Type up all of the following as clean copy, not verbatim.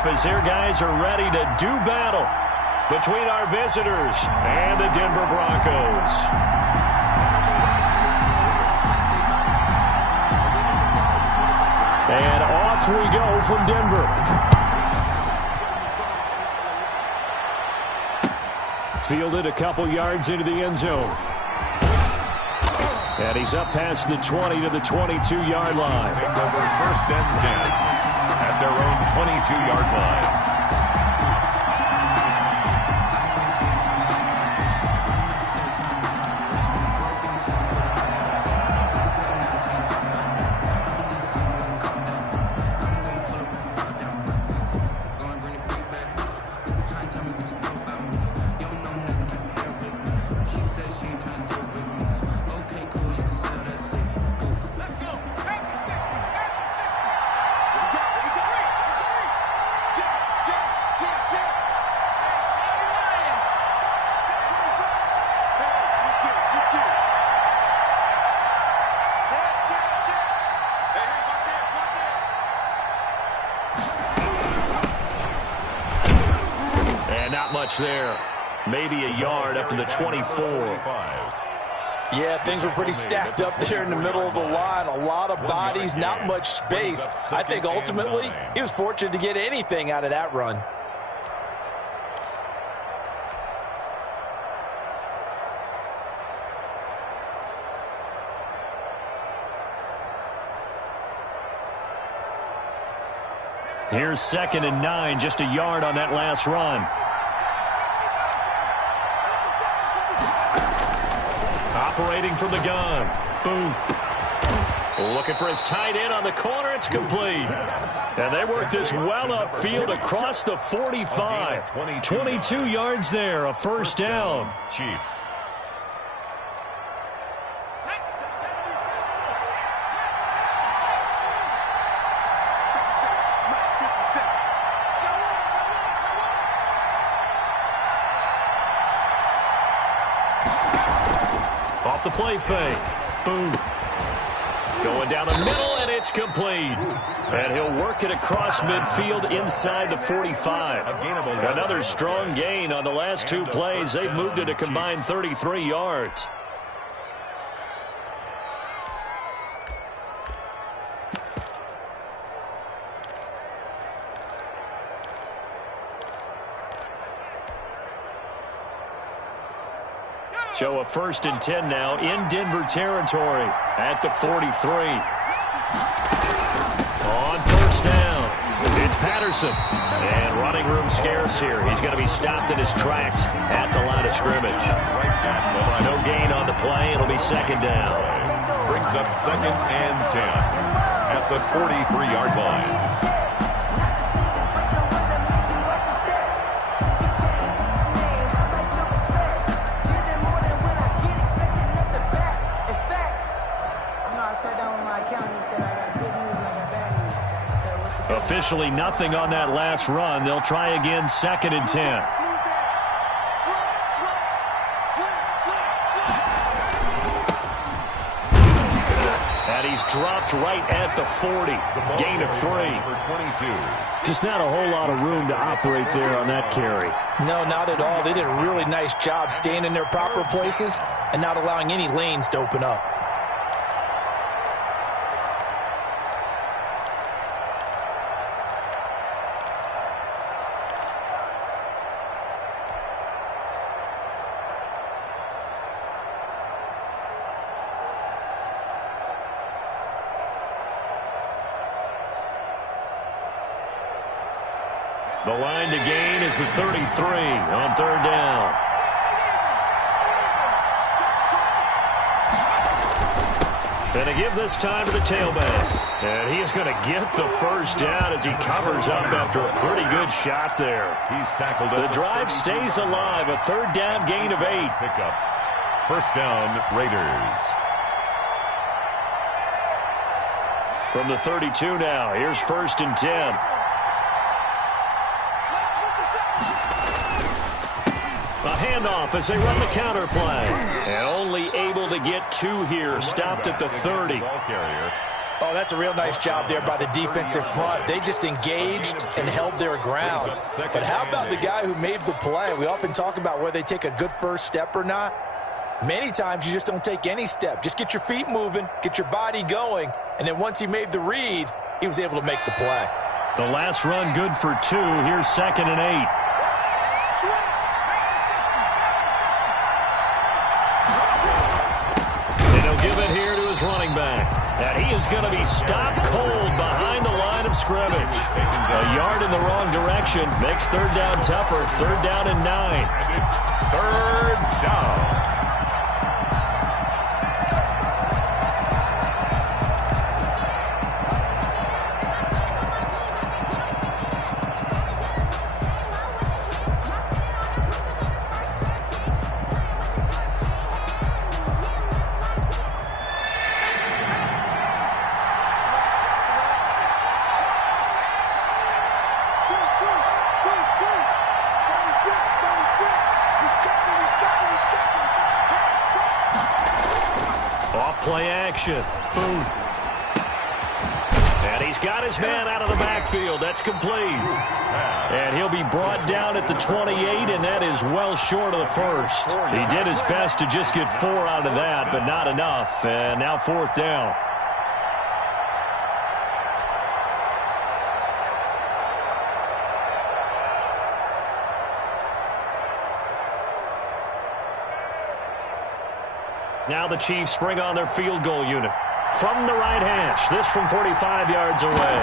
up as their guys are ready to do battle between our visitors and the Denver Broncos. And off we go from Denver. Fielded a couple yards into the end zone. And he's up past the 20 to the 22-yard line. Take over 1st and 10 at their own 22-yard line. Not much there. Maybe a yard up to the 24. Yeah, things were pretty stacked up there in the middle of the line. A lot of bodies, not much space. I think ultimately he was fortunate to get anything out of that run. Here's 2nd and 9, just a yard on that last run. Operating from the gun. Booth. Looking for his tight end on the corner. It's complete. And they work this well upfield across the 45. 22 yards there, a first down. Chiefs. Off the play fake. Booth. Going down the middle, and it's complete. And he'll work it across midfield inside the 45. Another strong gain on the last two plays. They've moved it a combined 33 yards. So a 1st and 10 now in Denver territory at the 43. On 1st down, it's Patterson. And running room scarce here. He's going to be stopped in his tracks at the line of scrimmage. No gain on the play. It'll be 2nd down. Brings up 2nd and 10 at the 43-yard line. Officially nothing on that last run. They'll try again, 2nd and 10. And he's dropped right at the 40. Gain of 3. Just not a whole lot of room to operate there on that carry. No, not at all. They did a really nice job staying in their proper places and not allowing any lanes to open up. The line to gain is the 33 on 3rd down. And to give this time to the tailback. And he is going to get the first down as he covers up after a pretty good shot there. He's tackled. The drive stays alive. A 3rd down gain of 8. Pickup. 1st down, Raiders. From the 32 now, here's 1st and 10. A handoff as they run the counter play. And only able to get 2 here. Stopped at the 30. Oh, that's a real nice job there by the defensive front. They just engaged and held their ground. But how about the guy who made the play? We often talk about whether they take a good first step or not. Many times you just don't take any step. Just get your feet moving, get your body going, and then once he made the read, he was able to make the play. The last run good for 2. Here's 2nd and 8. And he'll give it here to his running back. And he is going to be stopped cold behind the line of scrimmage. A yard in the wrong direction makes 3rd down tougher. 3rd down and 9. And it's 3rd down. Play action. Booth. And he's got his man out of the backfield. That's complete. And he'll be brought down at the 28, and that is well short of the first. He did his best to just get 4 out of that, but not enough. And now 4th down. Now the Chiefs bring on their field goal unit. From the right hash, this from 45 yards away.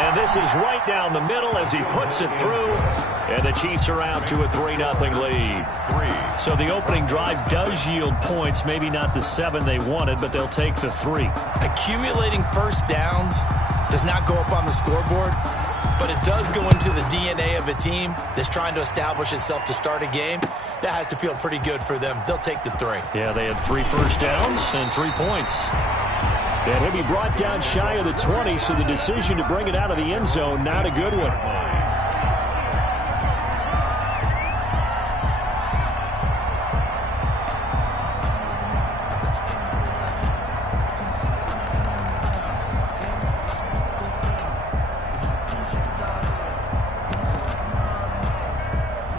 And this is right down the middle as he puts it through. And the Chiefs are out to a 3-0 lead. So the opening drive does yield points, maybe not the 7 they wanted, but they'll take the 3. Accumulating first downs does not go up on the scoreboard, but it does go into the DNA of a team that's trying to establish itself to start a game. That has to feel pretty good for them. They'll take the 3. Yeah, they had 3 first downs and 3 points. And he'll be brought down shy of the 20, so the decision to bring it out of the end zone, not a good one.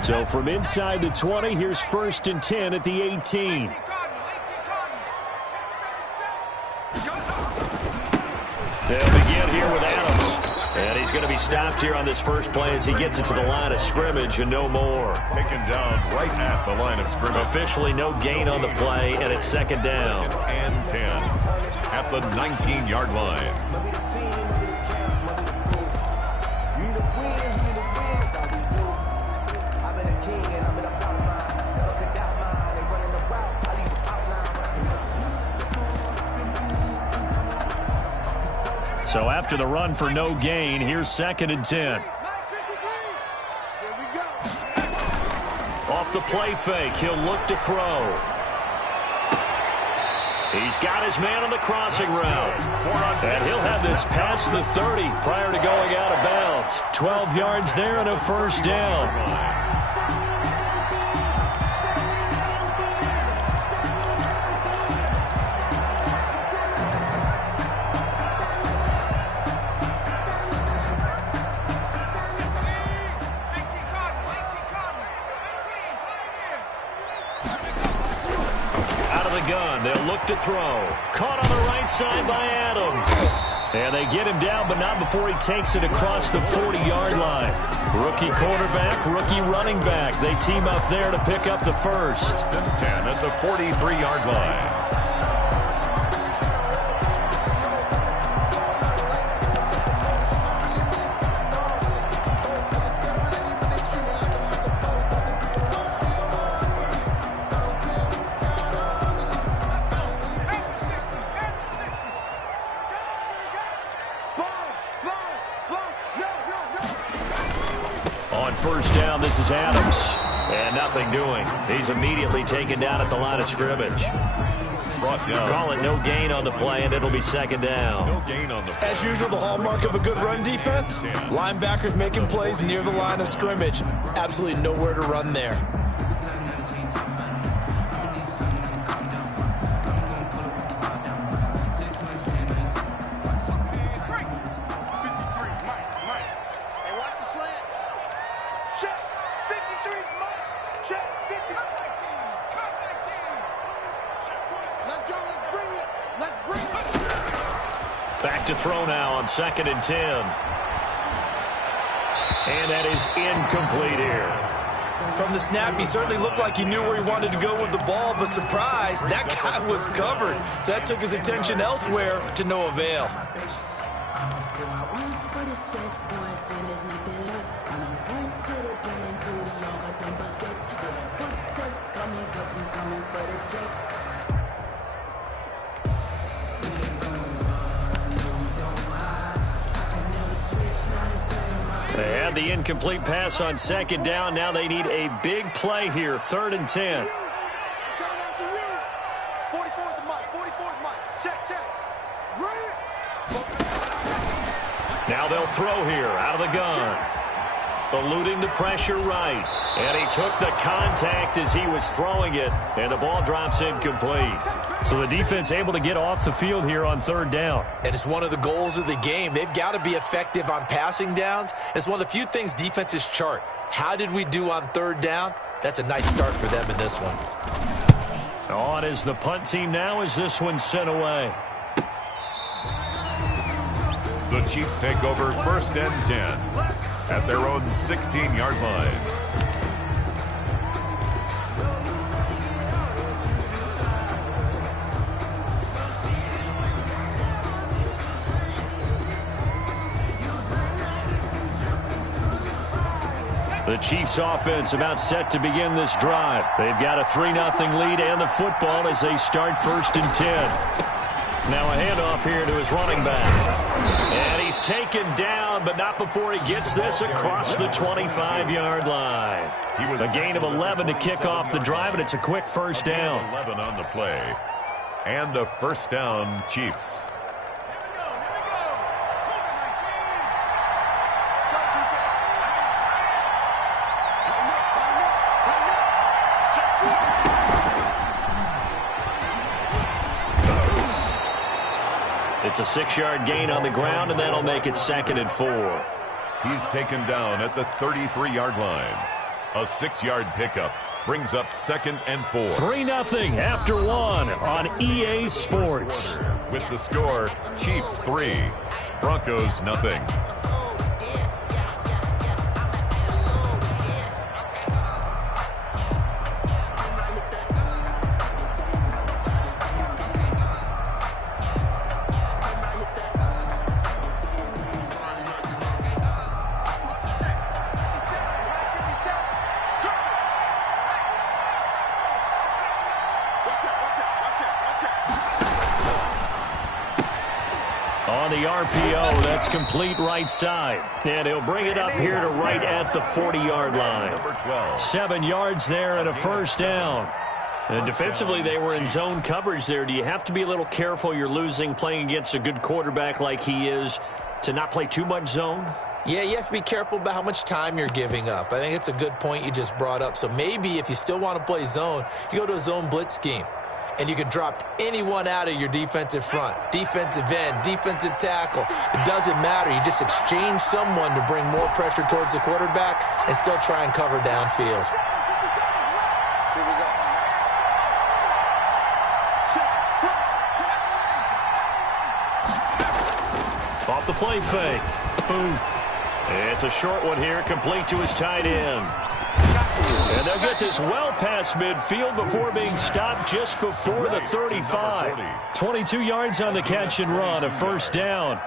So from inside the 20, here's 1st and 10 at the 18. They'll begin here with Adams. And he's going to be stopped here on this first play as he gets it to the line of scrimmage and no more. Taken down right at the line of scrimmage. Officially no gain on the play, and it's 2nd down. 2nd and 10 at the 19-yard line. So after the run for no gain, here's 2nd and 10. Off the play fake, he'll look to throw. He's got his man on the crossing route. And he'll have this past the 30 prior to going out of bounds. 12 yards there and a 1st down. They'll look to throw. Caught on the right side by Adams. And they get him down, but not before he takes it across the 40-yard line. Rookie quarterback, rookie running back. They team up there to pick up the 1st. And 10 at the 43-yard line. This is Adams. And nothing doing. He's immediately taken down at the line of scrimmage. Brought down. Call it no gain on the play, and it'll be 2nd down. No gain on the play. As usual, the hallmark of a good run defense, linebackers making plays near the line of scrimmage. Absolutely nowhere to run there. back to throw now on 2nd and 10. And that is incomplete here. From the snap, he certainly looked like he knew where he wanted to go with the ball, but surprise, that guy was covered. So that took his attention elsewhere to no avail. They had the incomplete pass on 2nd down. Now they need a big play here, 3rd and 10. Now they'll throw here out of the gun. Eluding the pressure right. And he took the contact as he was throwing it. And the ball drops incomplete. So the defense able to get off the field here on 3rd down. And it's one of the goals of the game. They've got to be effective on passing downs. It's one of the few things defenses chart. How did we do on 3rd down? That's a nice start for them in this one. On is the punt team now as this one's sent away. The Chiefs take over 1st and 10 at their own 16-yard line. The Chiefs offense about set to begin this drive. They've got a 3-0 lead and the football as they start 1st and 10. Now a handoff here to his running back. And he's taken down, but not before he gets this across the 25-yard line. A gain of 11 to kick off the drive, and it's a quick 1st down. 11 on the play. And a 1st down, Chiefs. It's a 6-yard gain on the ground, and that'll make it 2nd and 4. He's taken down at the 33-yard line. A 6-yard pickup brings up 2nd and 4. 3-0 after 1 on EA Sports. With the score, Chiefs 3, Broncos nothing. On the RPO, that's complete right side. And he'll bring it up here to right at the 40-yard line. 7 yards there and a 1st down. And defensively, they were in zone coverage there. Do you have to be a little careful you're losing playing against a good quarterback like he is to not play too much zone? Yeah, you have to be careful about how much time you're giving up. I think it's a good point you just brought up. So maybe if you still want to play zone, you go to a zone blitz scheme. And you can drop anyone out of your defensive front, defensive end, defensive tackle. It doesn't matter. You just exchange someone to bring more pressure towards the quarterback and still try and cover downfield. Off the play fake. Booth. It's a short one here, complete to his tight end. And they'll get this well past midfield before being stopped just before the 35. 22 yards on the catch and run, a 1st down.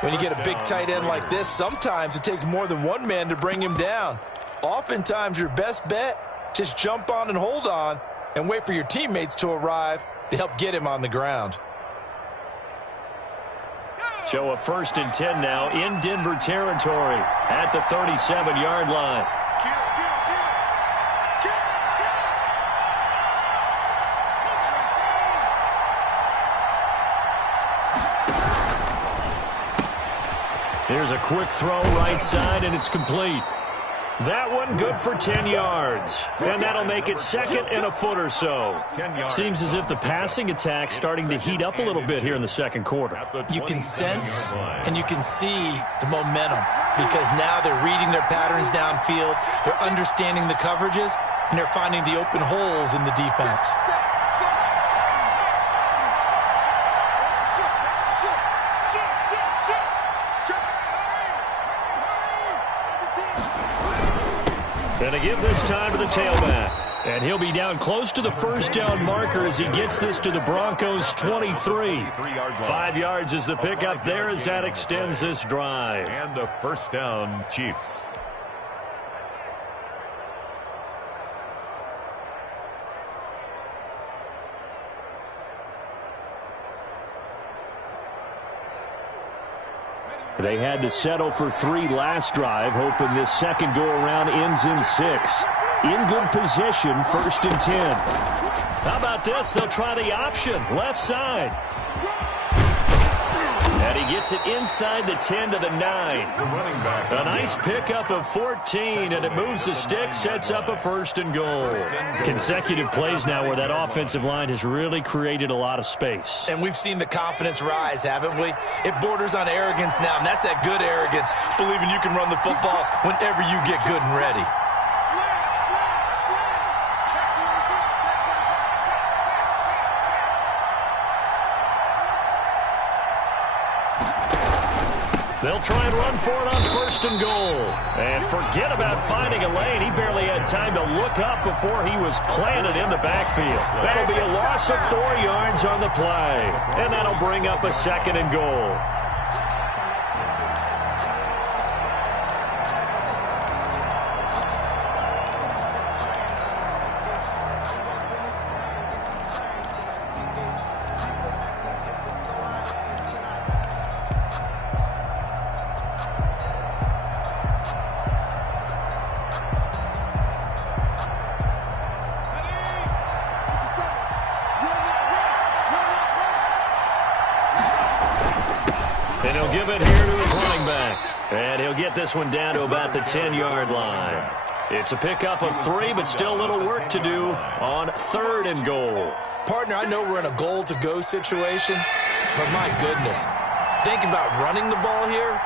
When you get a big tight end like this, sometimes it takes more than one man to bring him down. Oftentimes, your best bet, just jump on and hold on and wait for your teammates to arrive to help get him on the ground. So a 1st and 10 now in Denver territory at the 37-yard line. Here's a quick throw right side, and it's complete. That one good for 10 yards. And that'll make it 2nd and a foot or so. Seems as if the passing attack's starting to heat up a little bit here in the 2nd quarter. You can sense and you can see the momentum because now they're reading their patterns downfield, they're understanding the coverages, and they're finding the open holes in the defense. Going to give this time to the tailback. And he'll be down close to the first down marker as he gets this to the Broncos' 23. 5 yards is the pickup there as that extends this drive. And a first down, Chiefs. They had to settle for 3 last drive, hoping this second go-around ends in 6. In good position, 1st and 10. How about this? They'll try the option, left side. And he gets it inside the 10 to the 9. A nice pickup of 14, and it moves the stick, sets up a 1st and goal. Consecutive plays now where that offensive line has really created a lot of space. And we've seen the confidence rise, haven't we? It borders on arrogance now, and that's that good arrogance, believing you can run the football whenever you get good and ready. They'll try and run for it on 1st and goal. And forget about finding a lane. He barely had time to look up before he was planted in the backfield. That'll be a loss of 4 yards on the play. And that'll bring up a 2nd and goal. And he'll give it here to his running back. And he'll get this one down to about the 10-yard line. It's a pickup of 3, but still a little work to do on 3rd and goal. Partner, I know we're in a goal-to-go situation, but my goodness, think about running the ball here.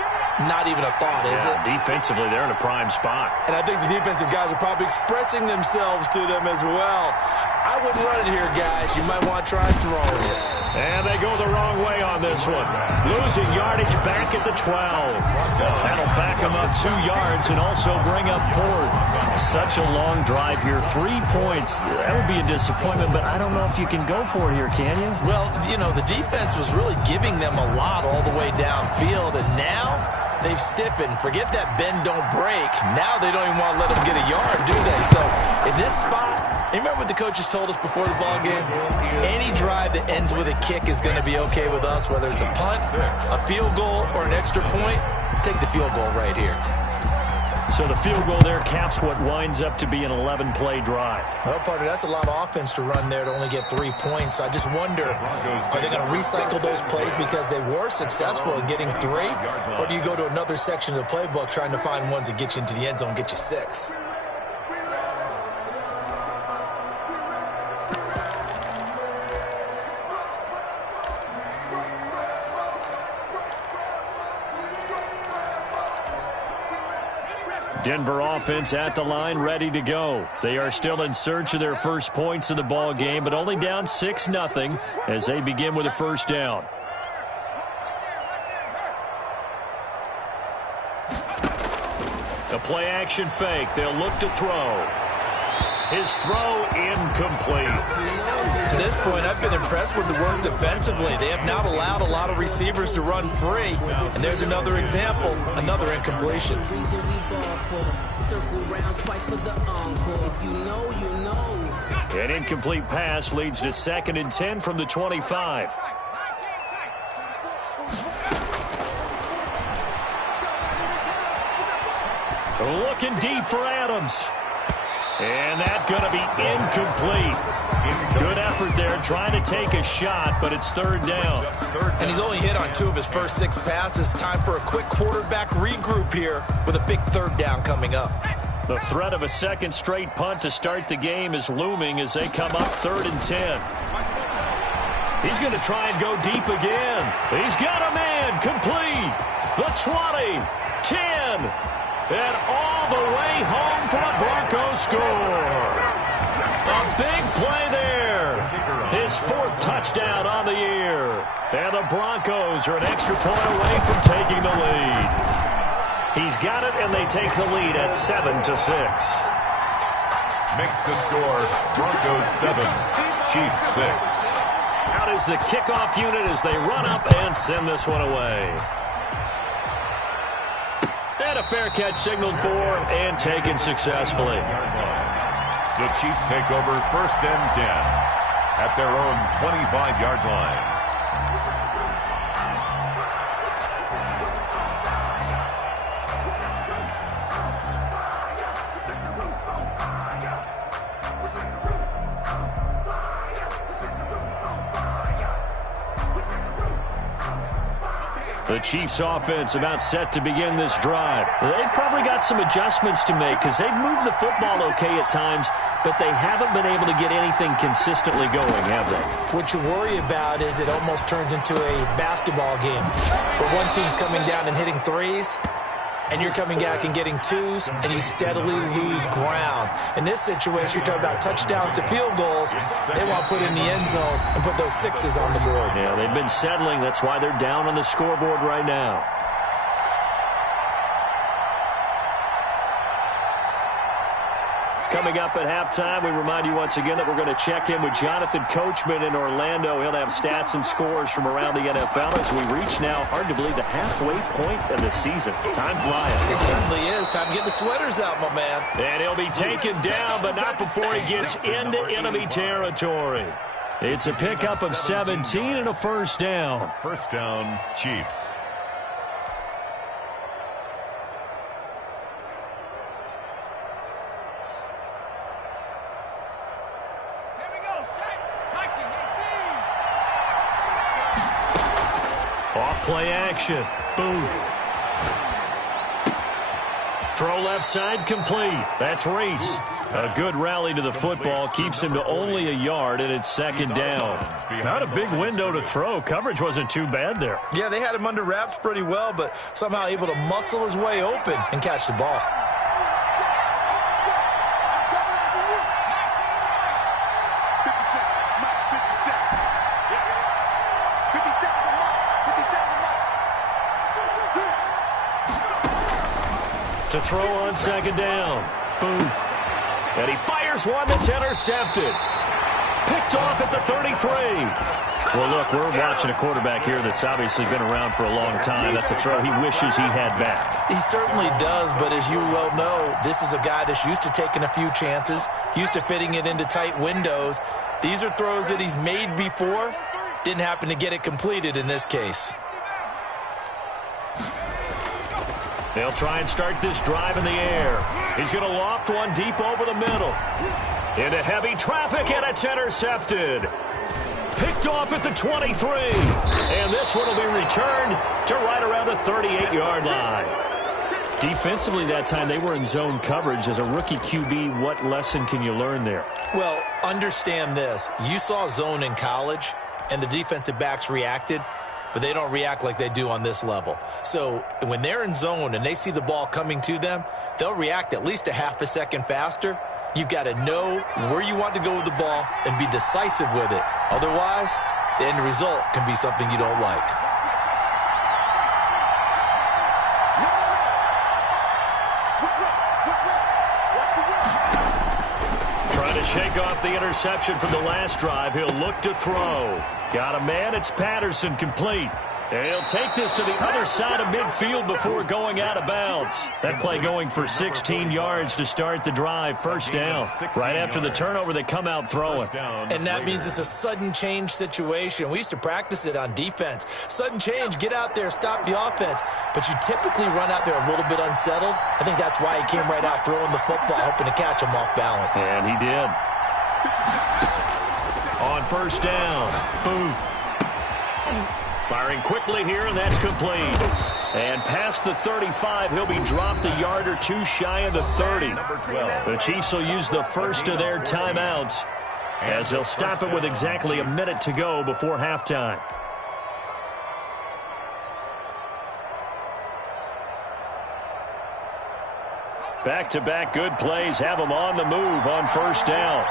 Not even a thought, is it? Defensively, they're in a prime spot. And I think the defensive guys are probably expressing themselves to them as well. I wouldn't run it here, guys. You might want to try throwing it. And they go the wrong way on this one. Losing yardage back at the 12. That'll back them up 2 yards and also bring up 4th. Such a long drive here. 3 points. That would be a disappointment, but I don't know if you can go for it here, can you? Well, you know, the defense was really giving them a lot all the way downfield, and now they've stiffened. Forget that bend, don't break. Now they don't even want to let them get a yard, do they? So in this spot, you remember what the coaches told us before the ball game? Any drive that ends with a kick is going to be okay with us, whether it's a punt, a field goal, or an extra point. Take the field goal right here. So the field goal there caps what winds up to be an 11-play drive. Well, partner, that's a lot of offense to run there to only get 3 points. So I just wonder, are they going to recycle those plays because they were successful in getting 3? Or do you go to another section of the playbook trying to find ones that get you into the end zone, get you 6? Denver offense at the line, ready to go. They are still in search of their first points of the ball game, but only down 6-0 as they begin with a 1st down. A play-action fake. They'll look to throw. His throw incomplete. To this point, I've been impressed with the work defensively. They have not allowed a lot of receivers to run free. And there's another example, another incompletion. An incomplete pass leads to 2nd and 10 from the 25. Looking deep for Adams. And that's going to be incomplete. Good effort there, trying to take a shot, but it's 3rd down. And he's only hit on 2 of his first 6 passes. Time for a quick quarterback regroup here with a big 3rd down coming up. The threat of a 2nd straight punt to start the game is looming as they come up 3rd and 10. He's going to try and go deep again. He's got a man complete. The 20, 10, and all the way home for the Broncos score. A big play there. His 4th touchdown on the year. And the Broncos are an extra point away from taking the lead. He's got it, and they take the lead at 7-6. makes the score Broncos 7, Chiefs 6. Out is the kickoff unit as they run up and send this one away. And a fair catch signaled for and taken successfully. The Chiefs take over 1st and 10 at their own 25-yard line. The Chiefs offense about set to begin this drive. They've probably got some adjustments to make because they've moved the football okay at times, but they haven't been able to get anything consistently going, have they? What you worry about is it almost turns into a basketball game where one team's coming down and hitting threes, and you're coming back and getting twos, and you steadily lose ground. In this situation, you're talking about touchdowns to field goals. They want to put in the end zone and put those sixes on the board. Yeah, they've been settling. That's why they're down on the scoreboard right now. Coming up at halftime, we remind you once again that we're going to check in with Jonathan Coachman in Orlando. He'll have stats and scores from around the NFL as we reach now, hard to believe, the halfway point of the season. Time flying. It certainly is. Time to get the sweaters out, my man. And he'll be taken down, but not before he gets into enemy territory. It's a pickup of 17 and a first down. First down, Chiefs. Play action. Booth. Throw left side complete. That's Reese. A good rally to the football. Keeps him to only a yard, and it's 2nd down. Not a big window to throw. Coverage wasn't too bad there. Yeah, they had him under wraps pretty well, but somehow able to muscle his way open and catch the ball. To throw on 2nd down. Booth. And he fires one that's intercepted. Picked off at the 33. Well, look, we're watching a quarterback here that's obviously been around for a long time. That's a throw he wishes he had back. He certainly does, but as you well know, this is a guy that's used to taking a few chances, used to fitting it into tight windows. These are throws that he's made before. Didn't happen to get it completed in this case. They'll try and start this drive in the air. He's going to loft one deep over the middle. Into heavy traffic, and it's intercepted. Picked off at the 23. And this one will be returned to right around the 38-yard line. Defensively that time, they were in zone coverage. As a rookie QB, what lesson can you learn there? Well, understand this. You saw zone in college, and the defensive backs reacted, but they don't react like they do on this level. So when they're in zone and they see the ball coming to them, they'll react at least a half a second faster. You've got to know where you want to go with the ball and be decisive with it. Otherwise, the end result can be something you don't like. Trying to shake off the interception from the last drive. He'll look to throw. Got a man. It's Patterson, complete. And he'll take this to the other side of midfield before going out of bounds. That play going for 16 yards to start the drive. First down. Right after the turnover, they come out throwing. And that means it's a sudden change situation. We used to practice it on defense. Sudden change, get out there, stop the offense. But you typically run out there a little bit unsettled. I think that's why he came right out throwing the football, hoping to catch him off balance. And he did. On first down, Booth. Firing quickly here, and that's complete. And past the 35, he'll be dropped a yard or two shy of the 30. The Chiefs will use the first of their timeouts as they'll stop it with exactly a minute to go before halftime. Back-to-back good plays have them on the move on first down.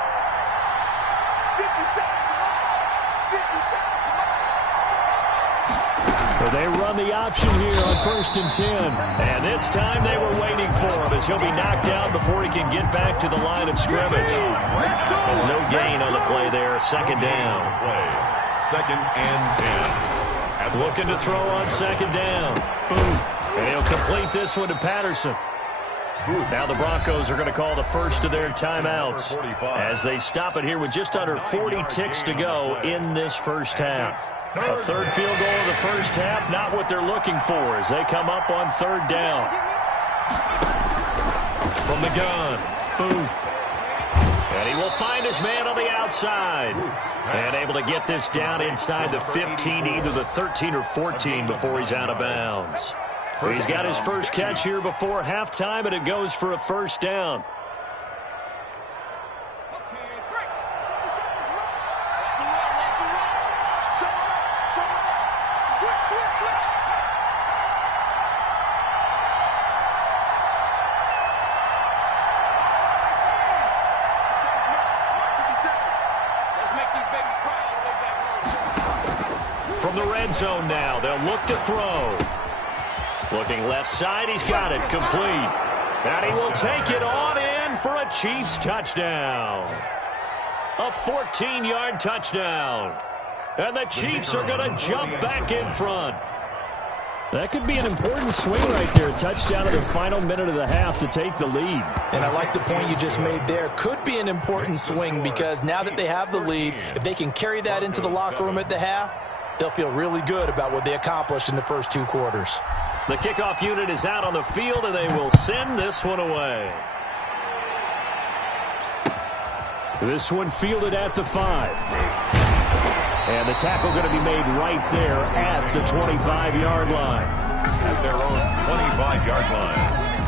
The They run the option here on 1st and 10. And this time they were waiting for him as he'll be knocked down before he can get back to the line of scrimmage. No gain on the play there. 2nd down. 2nd and 10. Looking to throw on 2nd down. Booth. And he'll complete this one to Patterson. Now the Broncos are going to call the first of their timeouts as they stop it here with just under 40 ticks to go in this first half. A third field goal in the first half, not what they're looking for as they come up on 3rd down. From the gun, Booth. And he will find his man on the outside. And able to get this down inside the 15, either the 13 or 14 before he's out of bounds. He's got his first catch here before halftime, and it goes for a 1st down. From the red zone now, they'll look to throw. Looking left side, he's got it complete. And he will take it on in for a Chiefs touchdown. A 14-yard touchdown. And the Chiefs are going to jump back in front. That could be an important swing right there. A touchdown in the final minute of the half to take the lead. And I like the point you just made there. Could be an important swing because now that they have the lead, if they can carry that into the locker room at the half, they'll feel really good about what they accomplished in the first 2 quarters. The kickoff unit is out on the field, and they will send this one away. This one fielded at the 5. And the tackle going to be made right there at the 25-yard line. At their own 25-yard line.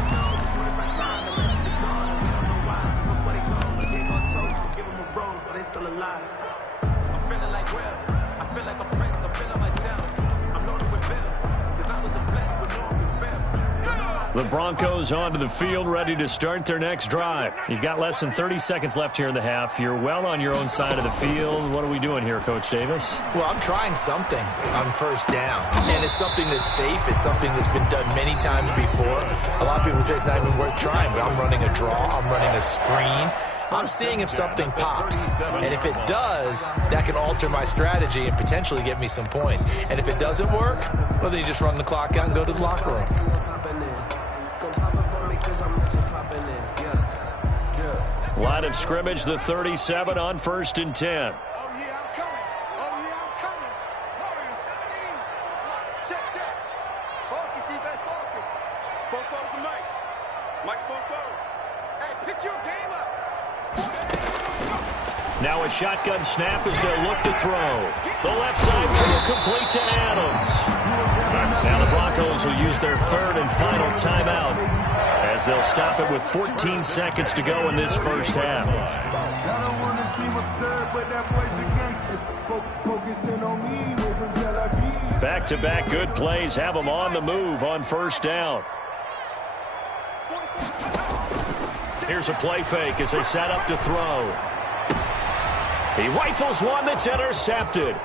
The Broncos onto the field, ready to start their next drive. You've got less than 30 seconds left here in the half. You're well on your own side of the field. What are we doing here, Coach Davis? Well, I'm trying something on 1st down. And it's something that's safe. It's something that's been done many times before. A lot of people say it's not even worth trying, but I'm running a draw. I'm running a screen. I'm seeing if something pops. And if it does, that can alter my strategy and potentially get me some points. And if it doesn't work, well, then you just run the clock out and go to the locker room. Line of scrimmage, the 37 on 1st and 10. Oh, yeah, I'm coming. Oh, yeah, I'm coming. Check, check. Focus, defense, focus. Focus to Mike. Mike's focus. Hey, pick your game up. Now a shotgun snap as they'll look to throw. The left side throw complete to Adams. Now the Broncos will use their 3rd and final timeout as they'll stop it with 14 seconds to go in this first half. Back-to-back good plays have them on the move on 1st down. Here's a play fake as they set up to throw. He rifles one that's intercepted.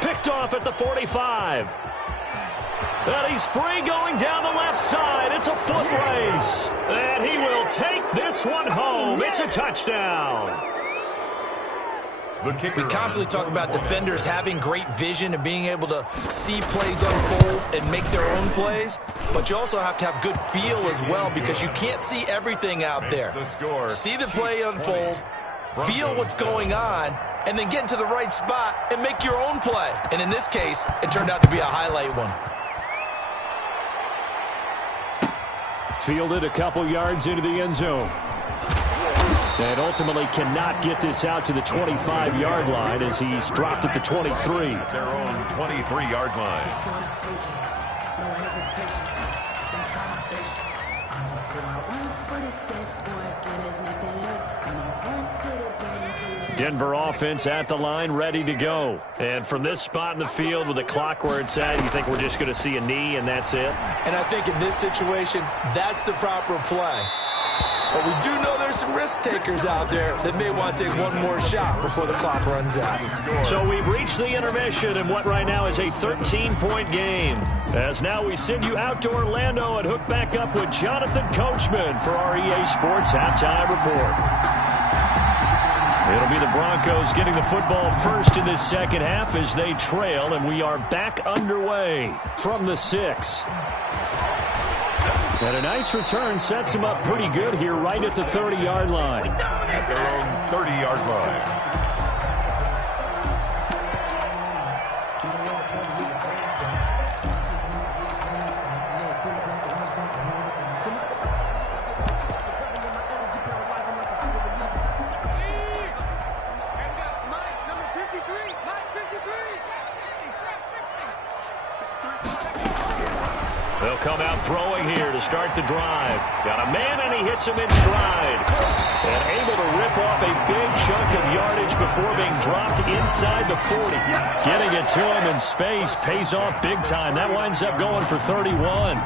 Picked off at the 45. And he's free going down the left side. It's a foot race. And he will take this one home. It's a touchdown. We constantly talk about defenders having great vision and being able to see plays unfold and make their own plays. But you also have to have good feel as well because you can't see everything out there. See the play unfold, feel what's going on, and then get into the right spot and make your own play. And in this case, it turned out to be a highlight one. Fielded a couple yards into the end zone. And ultimately cannot get this out to the 25-yard line as he's dropped at the 23. Their own 23-yard line. Denver offense at the line, ready to go. And from this spot in the field with the clock where it's at, you think we're just going to see a knee and that's it? And I think in this situation, that's the proper play. But we do know there's some risk takers out there that may want to take one more shot before the clock runs out. So we've reached the intermission in what right now is a 13-point game. As now we send you out to Orlando and hook back up with Jonathan Coachman for our EA Sports Halftime Report. It'll be the Broncos getting the football first in this second half as they trail, and we are back underway from the 6. And a nice return sets him up pretty good here right at the 30-yard line. At their own 30-yard line. They'll come out throwing here to start the drive. Got a man, and he hits him in stride. And able to rip off a big chunk of yardage before being dropped inside the 40. Getting it to him in space pays off big time. That winds up going for 31.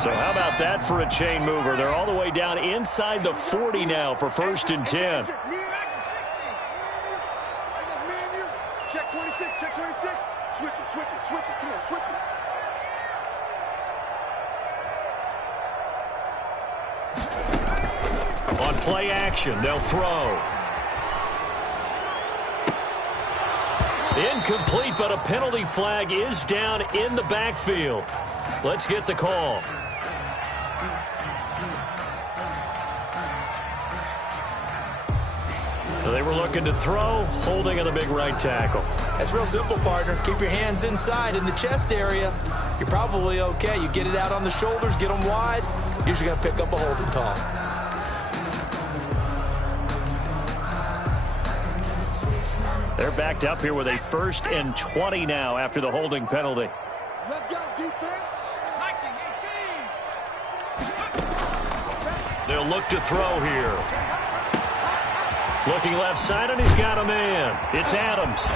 So how about that for a chain mover? They're all the way down inside the 40 now for 1st and 10. Check 26, check 26. Switch it, switch it, switch it. Come on, switch it. On play action, they'll throw. Incomplete, but a penalty flag is down in the backfield. Let's get the call. They were looking to throw, holding on the big right tackle. That's real simple, partner. Keep your hands inside in the chest area. You're probably okay. You get it out on the shoulders, get them wide. Usually going to pick up a holding call. They're backed up here with a 1st and 20 now after the holding penalty. Let's go, defense. They'll look to throw here. Looking left side, and he's got a man. It's Adams.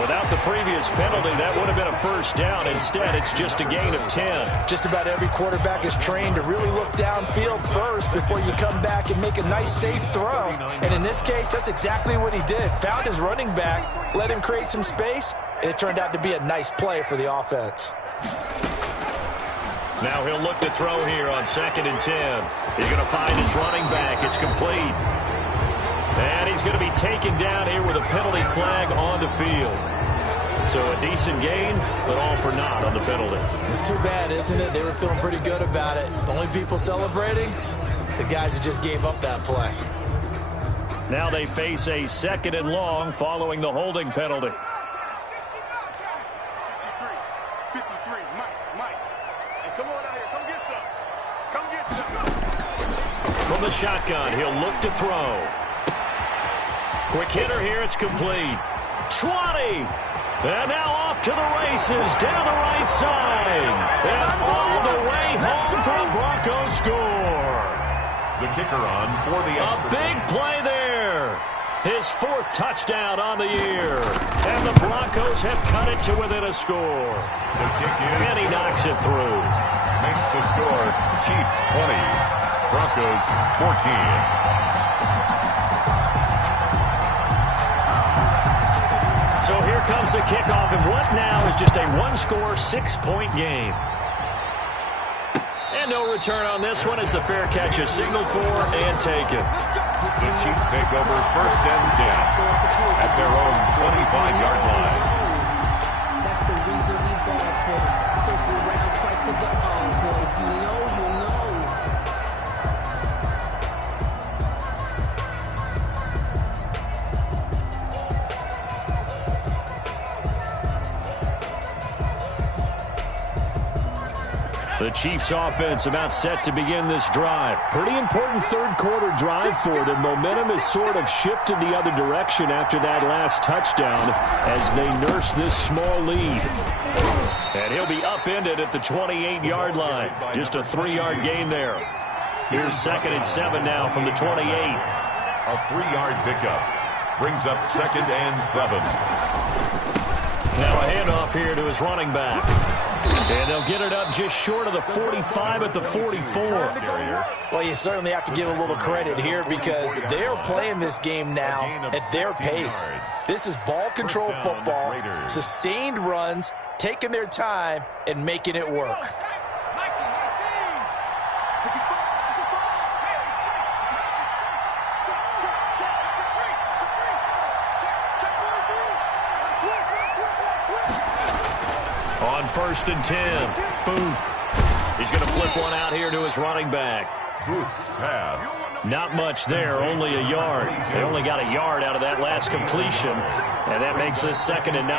Without the previous penalty, that would have been a 1st down. Instead, it's just a gain of 10. Just about every quarterback is trained to really look downfield first before you come back and make a nice, safe throw. And in this case, that's exactly what he did. Found his running back, let him create some space, and it turned out to be a nice play for the offense. Now he'll look to throw here on 2nd and 10. He's going to find his running back. It's complete. And he's going to be taken down here with a penalty flag on the field. So a decent gain, but all for naught on the penalty. It's too bad, isn't it? They were feeling pretty good about it. The only people celebrating, the guys who just gave up that play. Now they face a 2nd and long following the holding penalty. 53, Mike. Hey, come on out here. Come get some. Come get some. From the shotgun, he'll look to throw. Quick hitter here, it's complete. 20. And now off to the races, down the right side. And all the way home for a Broncos score. The kicker on for the A extra big point. play there. His 4th touchdown on the year. And the Broncos have cut it to within a score. The kick is And he knocks it through. Makes the score Chiefs 20, Broncos 14. So here comes the kickoff, and what now is just a 1-score, 6-point game. And no return on this one as the fair catch is signaled for and taken. The Chiefs take over 1st and 10 at their own 25-yard line. That's the reason we ball for. Circle around twice for the encore. If you know, you know. The Chiefs offense about set to begin this drive. Pretty important 3rd quarter drive for them. Momentum has sort of shifted the other direction after that last touchdown as they nurse this small lead. And he'll be upended at the 28-yard line. Just a 3-yard gain there. Here's 2nd and 7 now from the 28. A 3-yard pickup. brings up 2nd and 7. Now a handoff here to his running back. And they'll get it up just short of the 45 at the 44. Well, you certainly have to give a little credit here because they're playing this game now at their pace. This is ball control football, sustained runs, taking their time, and making it work. On 1st and 10, Booth. He's going to flip one out here to his running back. Booth's pass. Not much there, only a yard. They only got a yard out of that last completion, and that makes this 2nd and 9.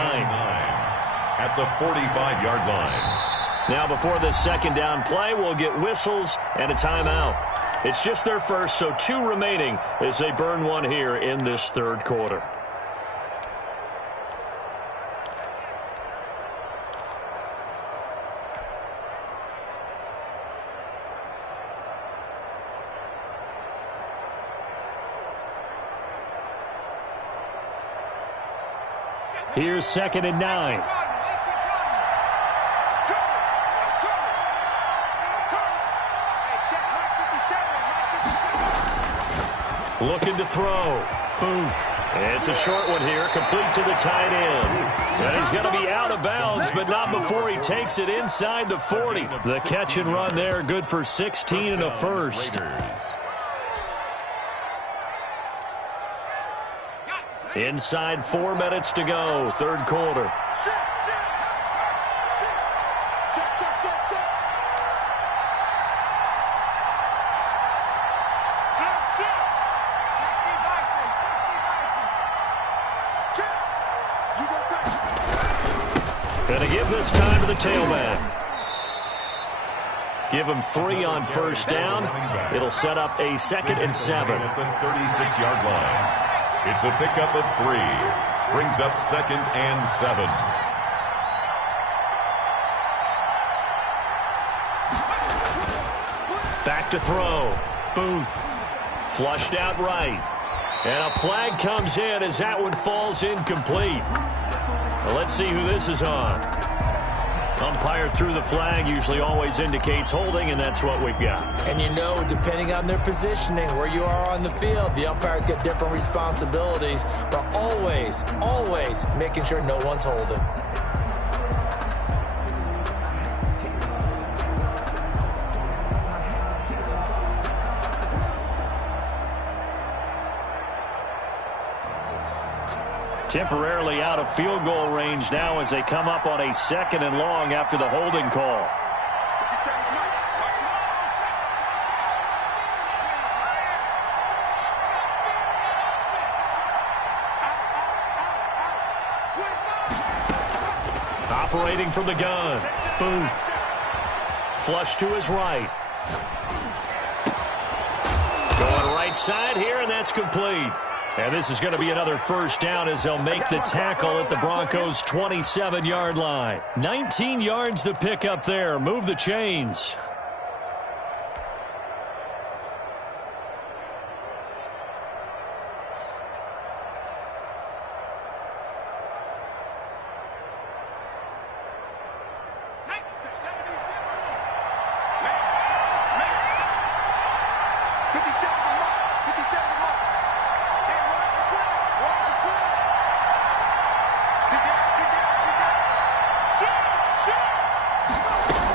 At the 45-yard line. Now before this 2nd down play, we'll get whistles and a timeout. It's just their first, so 2 remaining as they burn one here in this 3rd quarter. Here's 2nd and 9. Looking to throw. Booth. It's a short one here, complete to the tight end. And he's going to be out of bounds, but not before he takes it inside the 40. The catch and run there, good for 16 and a first. Inside 4 minutes to go, 3rd quarter. Going to give this time to the tailback. Give him 3 on 1st down. It'll set up a 2nd and 7. At the 36-yard line. It's a pickup of 3. Brings up 2nd and 7. Back to throw. Booth. Flushed out right. And a flag comes in as that one falls incomplete. Well, let's see who this is on. Umpire threw the flag, usually always indicates holding, and that's what we've got. And you know, depending on their positioning, where you are on the field, the umpire's got different responsibilities, but always, always making sure no one's holding. Temporarily out of field goal range now as they come up on a 2nd and long after the holding call. Operating from the gun. Booth. Flush to his right. Going right side here, and that's complete. And this is going to be another 1st down as they'll make the tackle at the Broncos' 27-yard line. 19 yards to pick up there. Move the chains.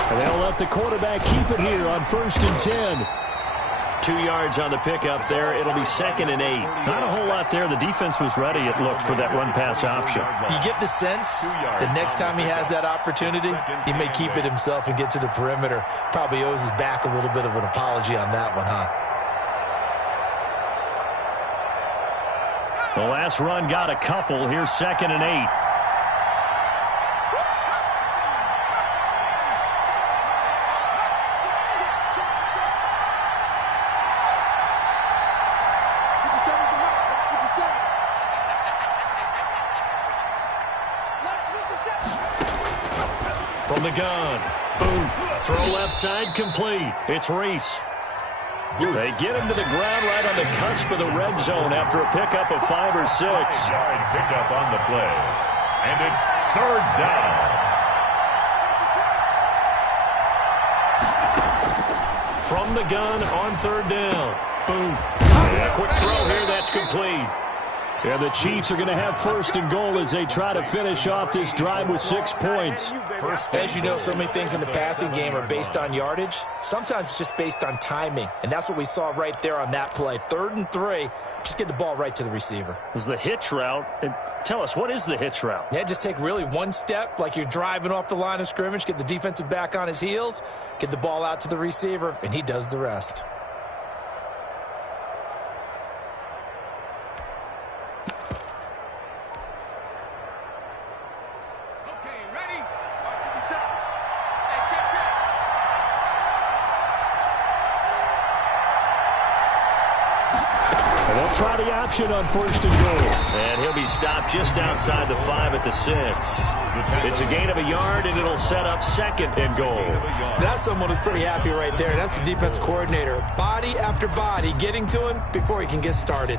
And they'll let the quarterback keep it here on 1st and 10. 2 yards on the pickup there. It'll be 2nd and 8. Not a whole lot there. The defense was ready, it looked, for that run-pass option. You get the sense the next time he has that opportunity, he may keep it himself and get to the perimeter. Probably owes his back a little bit of an apology on that one, huh? The last run got a couple. Here's 2nd and 8. From the gun, Booth, throw left side complete. It's Reese. They get him to the ground right on the cusp of the red zone after a pickup of 5 or 6. 5-yard pickup on the play. And it's third down. From the gun on third down. Booth. And a quick throw here. That's complete. And the Chiefs are going to have first and goal as they try to finish off this drive with 6 points. As you know, so many things in the passing game are based on yardage. Sometimes it's just based on timing. And that's what we saw right there on that play. 3rd and 3. Just get the ball right to the receiver. It was the hitch route. And tell us, what is the hitch route? Yeah, just take really one step like you're driving off the line of scrimmage, get the defensive back on his heels, get the ball out to the receiver, and he does the rest. Try the option on first and goal. And he'll be stopped just outside the 5 at the 6. It's a gain of a yard, and it'll set up 2nd and goal. That's someone who's pretty happy right there. That's the defense coordinator. Body after body getting to him before he can get started.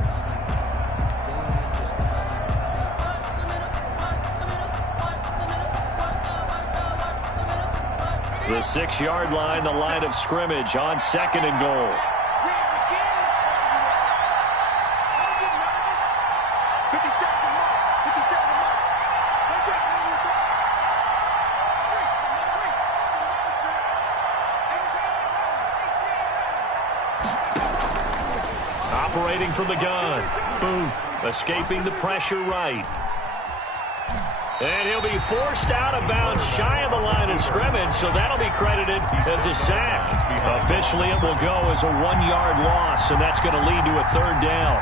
The 6-yard line, the line of scrimmage on 2nd and goal. Operating from the gun. Booth escaping the pressure right. And he'll be forced out of bounds shy of the line of scrimmage, so that'll be credited as a sack. Officially, it will go as a 1-yard loss, and that's going to lead to a 3rd down.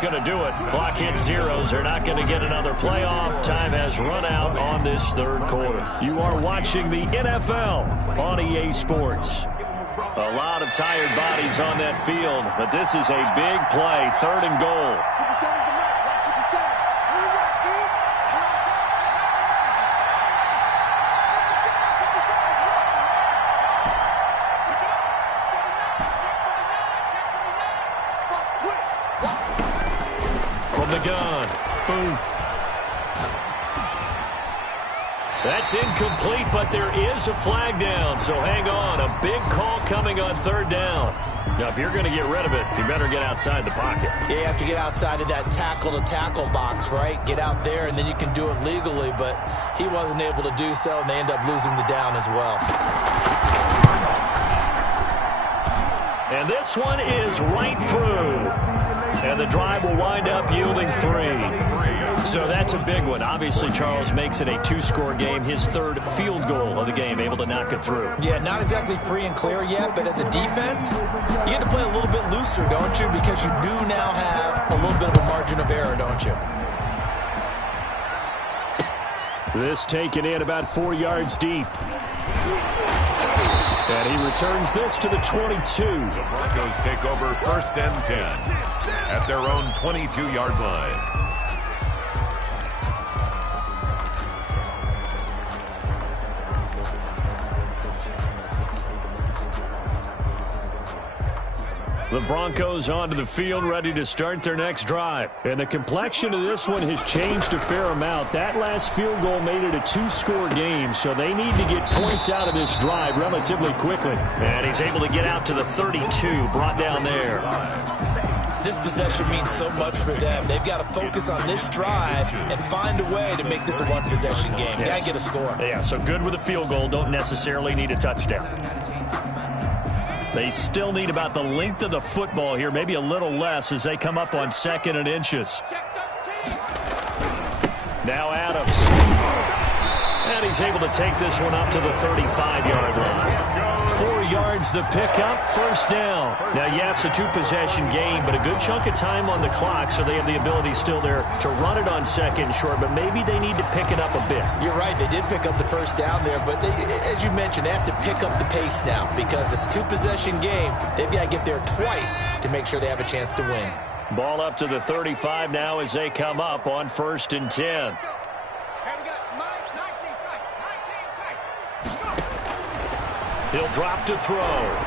Going to do it. Clock hits zeros. They're not going to get another playoff. Time has run out on this 3rd quarter. You are watching the NFL on EA Sports. A lot of tired bodies on that field, but this is a big play. 3rd and goal. That's incomplete, but there is a flag down, so hang on. A big call coming on 3rd down. Now, if you're going to get rid of it, you better get outside the pocket. Yeah, you have to get outside of that tackle-to-tackle box, right? Get out there, and then you can do it legally, but he wasn't able to do so, and they end up losing the down as well. And this one is right through. And the drive will wind up yielding 3. So that's a big one. Obviously, Charles makes it a 2-score game. His 3rd field goal of the game, able to knock it through. Yeah, not exactly free and clear yet, but as a defense, you get to play a little bit looser, don't you? Because you do now have a little bit of a margin of error, don't you? This taken in about 4 yards deep. And he returns this to the 22. The Broncos take over 1st and 10 at their own 22-yard line. The Broncos onto the field, ready to start their next drive. And the complexion of this one has changed a fair amount. That last field goal made it a 2-score game, so they need to get points out of this drive relatively quickly. And he's able to get out to the 32, brought down there. This possession means so much for them. They've got to focus on this drive and find a way to make this a 1-possession game. Yes. Got to get a score. Yeah, so good with a field goal. Don't necessarily need a touchdown. They still need about the length of the football here, maybe a little less as they come up on 2nd and inches. Now Adams. And he's able to take this one up to the 35-yard line. 4 yards the pickup, 1st down. Now, yes, a 2-possession game, but a good chunk of time on the clock, so they have the ability still there to run it on 2nd and short, but maybe they need to pick it up a bit. You're right. They did pick up the 1st down there, but as you mentioned, they have to pick up the pace now because it's a 2-possession game. They've got to get there twice to make sure they have a chance to win. Ball up to the 35 now as they come up on 1st and 10. He'll drop to throw.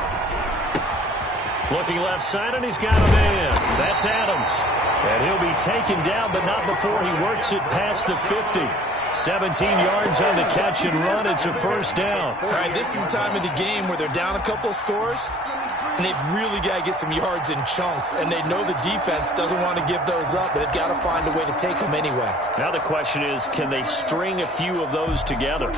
Looking left side, and he's got a man. That's Adams. And he'll be taken down, but not before he works it past the 50. 17 yards on the catch and run. It's a 1st down. All right, this is the time of the game where they're down a couple of scores, and they've really got to get some yards in chunks, and they know the defense doesn't want to give those up, but they've got to find a way to take them anyway. Now the question is, can they string a few of those together?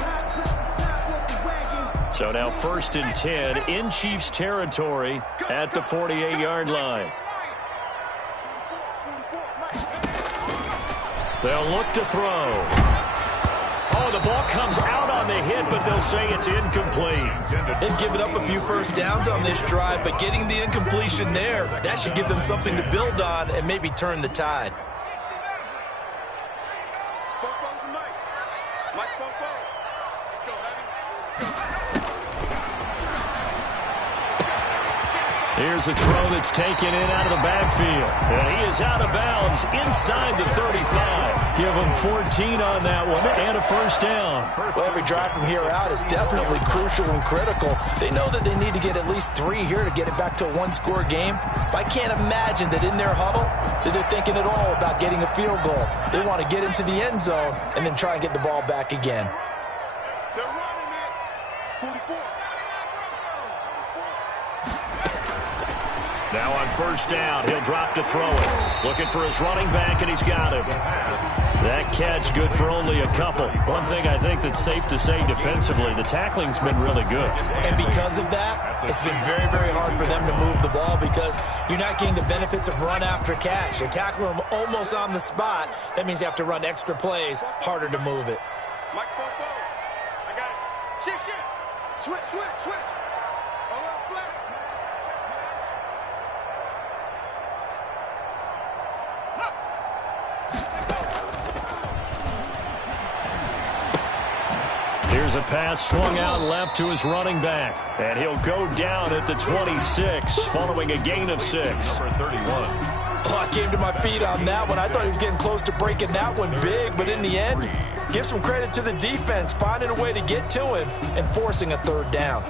So now 1st and 10 in Chiefs territory at the 48-yard line. They'll look to throw. Oh, the ball comes out on the hit, but they'll say it's incomplete. They've given up a few first downs on this drive, but getting the incompletion there, that should give them something to build on and maybe turn the tide. Here's a throw that's taken in out of the backfield. And he is out of bounds inside the 35. Give him 14 on that one and a 1st down. Well, every drive from here out is definitely crucial and critical. They know that they need to get at least 3 here to get it back to a 1-score game. But I can't imagine that in their huddle that they're thinking at all about getting a field goal. They want to get into the end zone and then try and get the ball back again. They're running it. 44. Now on 1st down, he'll drop to throw it. Looking for his running back, and he's got him. That catch good for only a couple. One thing I think that's safe to say defensively, the tackling's been really good. And because of that, it's been very, very hard for them to move the ball because you're not getting the benefits of run after catch. You're tackling them almost on the spot. That means you have to run extra plays, harder to move it. Mike, I got it. Shift. Switch. Flex. Here's a pass swung out left to his running back. And he'll go down at the 26 following a gain of 6. Number 31. Oh, I came to my feet on that one. I thought he was getting close to breaking that one big, but in the end, give some credit to the defense, finding a way to get to him and forcing a 3rd down.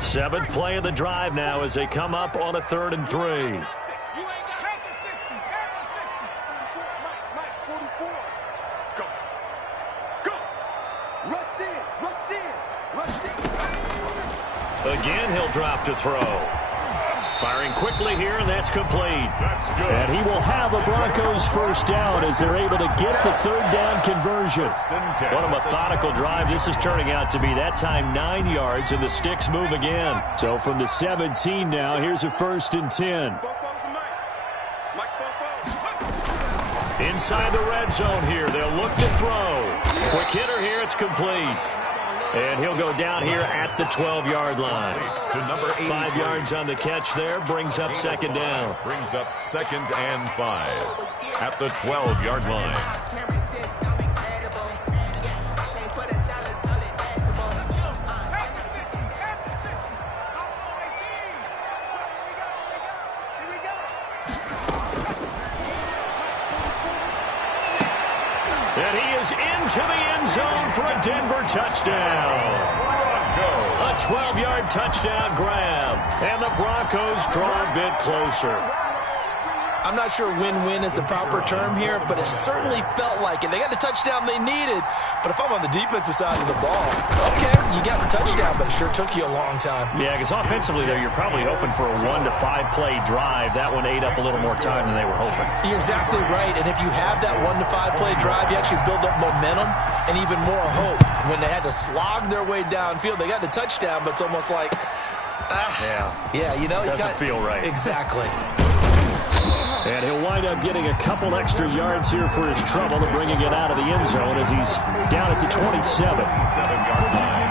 Seventh play of the drive now as they come up on a 3rd and 3. Mike, 44. Go. Rush in. Again, he'll drop to throw. Firing quickly here, and that's complete. That's good. And he will have a Broncos 1st down as they're able to get the 3rd down conversion. What a methodical drive this is turning out to be. That time 9 yards, and the sticks move again. So from the 17 now, here's a 1st and 10. Inside the red zone here, they'll look to throw. Quick hitter here, it's complete. And he'll go down here at the 12-yard line. To number 8. 5 yards on the catch there, brings up 2nd down. Brings up 2nd and 5 at the 12-yard line. And he is into the end zone for a Denver touchdown. A 12-yard touchdown grab. And the Broncos draw a bit closer. I'm not sure win-win is the proper term here, but it certainly felt like it. They got the touchdown they needed, but if I'm on the defensive side of the ball, okay, you got the touchdown, but it sure took you a long time. Yeah, because offensively, though, you're probably hoping for a 1 to 5 play drive. That one ate up a little more time than they were hoping. You're exactly right, and if you have that 1 to 5 play drive, you actually build up momentum and even more hope. When they had to slog their way downfield, they got the touchdown, but it's almost like, yeah, you know. Doesn't feel right. Exactly. And he'll wind up getting a couple extra yards here for his trouble and bringing it out of the end zone as he's down at the 27. 7-yard line.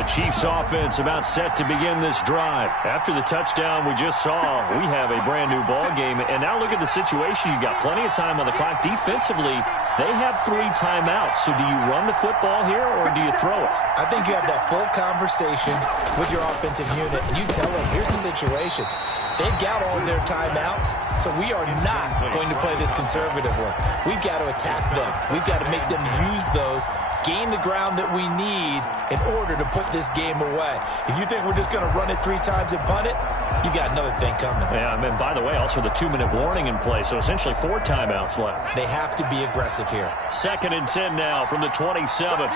The Chiefs offense about set to begin this drive. After the touchdown we just saw, we have a brand new ball game. And now look at the situation. You've got plenty of time on the clock. Defensively, they have 3 timeouts. So do you run the football here or do you throw it? I think you have that full conversation with your offensive unit, and you tell them, here's the situation. They've got all their timeouts, so we are not going to play this conservatively. We've got to attack them. We've got to make them use those, gain the ground that we need in order to put this game away. If you think we're just going to run it 3 times and punt it, you got another thing coming. Yeah, and by the way, also the 2-minute warning in play, so essentially 4 timeouts left. They have to be aggressive here. 2nd and 10 now from the 27.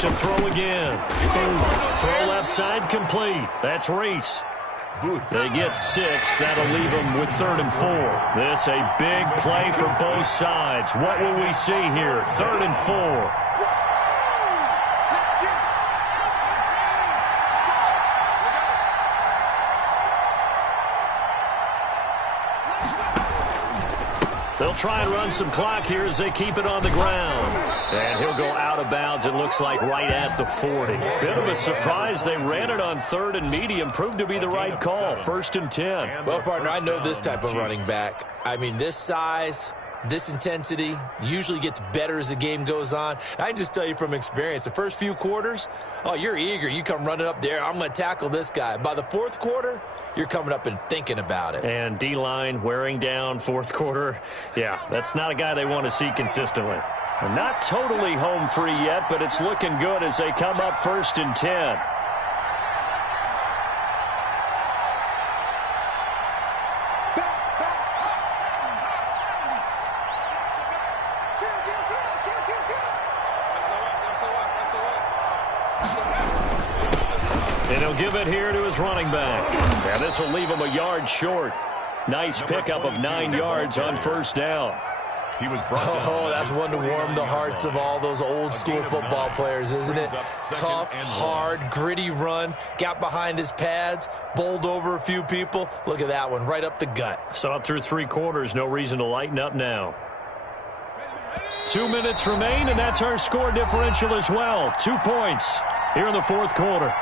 To throw again. Boom. Throw left side complete. That's Reese. They get 6. That'll leave them with 3rd and 4. This a big play for both sides. What will we see here? 3rd and 4. They'll try and run some clock here as they keep it on the ground. And he'll go out of bounds, it looks like, right at the 40. Bit of a surprise. They ran it on 3rd and medium. Proved to be the right call. 1st and 10. Well, partner, I know this type of running back. I mean, this size, this intensity usually gets better as the game goes on. I can just tell you from experience, the first few quarters, oh, you're eager. You come running up there, I'm going to tackle this guy. By the 4th quarter, you're coming up and thinking about it. And D-line wearing down 4th quarter. Yeah, that's not a guy they want to see consistently. And not totally home free yet, but it's looking good as they come up 1st and 10. And he'll give it here to his running back. And this will leave him a yard short. Nice pickup of 9 yards on 1st down. He was brought oh, that's one to warm the hearts of all those old school football players, isn't it? Tough, hard, gritty run. Got behind his pads, bowled over a few people. Look at that one, right up the gut. Saw it through 3 quarters. No reason to lighten up now. 2 minutes remain, and that's our score differential as well. 2 points here in the 4th quarter.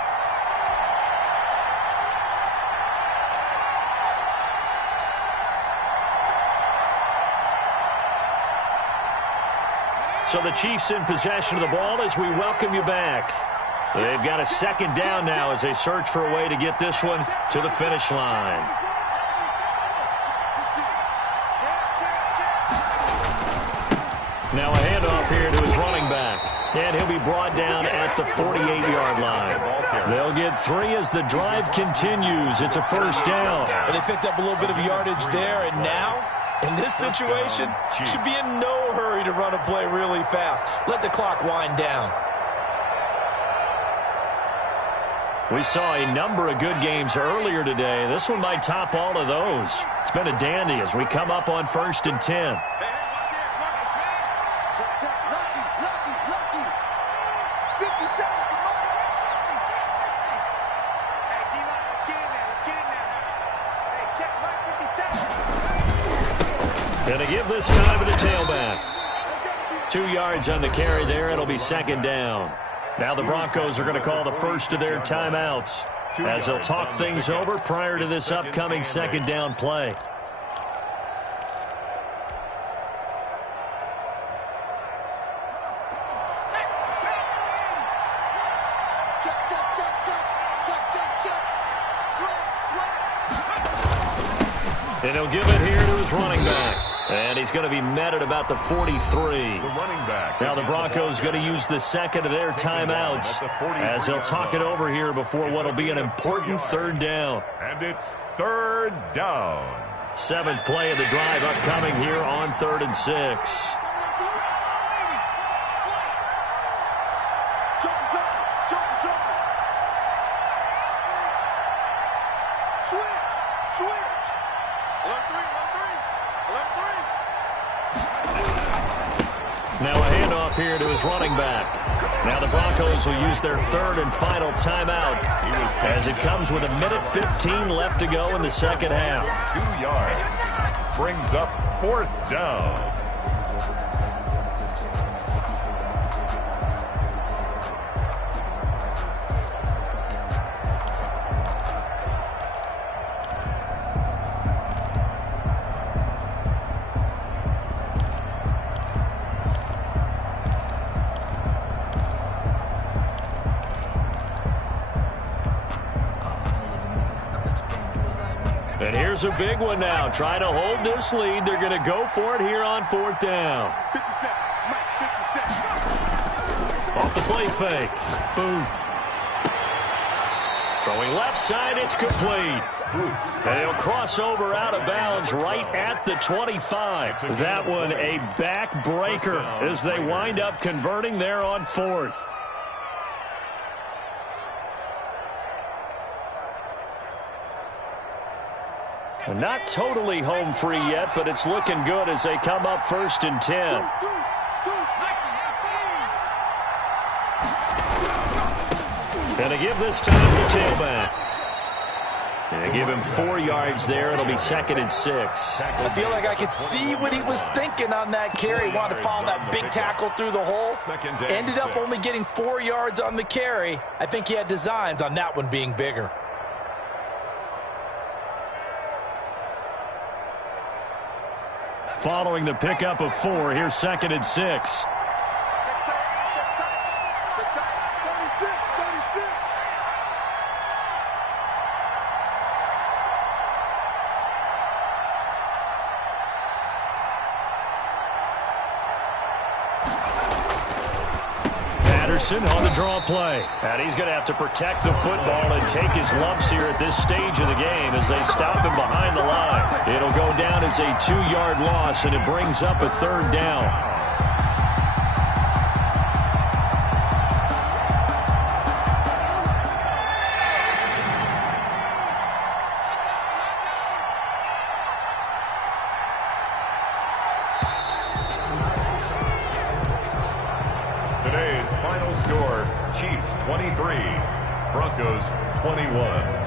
So the Chiefs in possession of the ball as we welcome you back. They've got a 2nd down now as they search for a way to get this one to the finish line. Now a handoff here to his running back. And he'll be brought down at the 48-yard line. They'll get 3 as the drive continues. It's a 1st down. And they picked up a little bit of yardage there, and now, in this situation, should be in no hurry to run a play really fast. Let the clock wind down. We saw a number of good games earlier today. This one might top all of those. It's been a dandy as we come up on 1st and 10. Going to give this time to the tailback. 2 yards on the carry there. It'll be 2nd down. Now the Broncos are going to call the first of their timeouts as they'll talk things over prior to this upcoming 2nd down play. And he'll give it here to his running back. And he's going to be met at about the 43. Now the Broncos going to use the 2nd of their timeouts as they'll talk it over here before what will be an important 3rd down. And it's 3rd down. 7th play of the drive upcoming here on 3rd and 6. Now a handoff off here to his running back. Now the Broncos will use their third and final timeout as it comes with 1:15 left to go in the second half. 2 yards. Brings up 4th down. And here's a big one now. Trying to hold this lead. They're going to go for it here on 4th down. 57. Mike, 57. Off the play fake. Booth. Throwing left side, it's complete. And he'll cross over out of bounds right at the 25. That one a backbreaker as they wind up converting there on 4th. Not totally home free yet, but it's looking good as they come up 1st and 10. Gonna give this time to the tailback. Gonna give him 4 yards there. It'll be 2nd and 6. I feel like I could see what he was thinking on that carry. Wanted to follow that big tackle through the hole. Ended up only getting 4 yards on the carry. I think he had designs on that one being bigger. Following the pickup of 4, here's 2nd and 6. On the draw play. And he's going to have to protect the football and take his lumps here at this stage of the game as they stop him behind the line. It'll go down as a 2-yard loss, and it brings up a 3rd down. Today's final score, Chiefs 23, Broncos 21.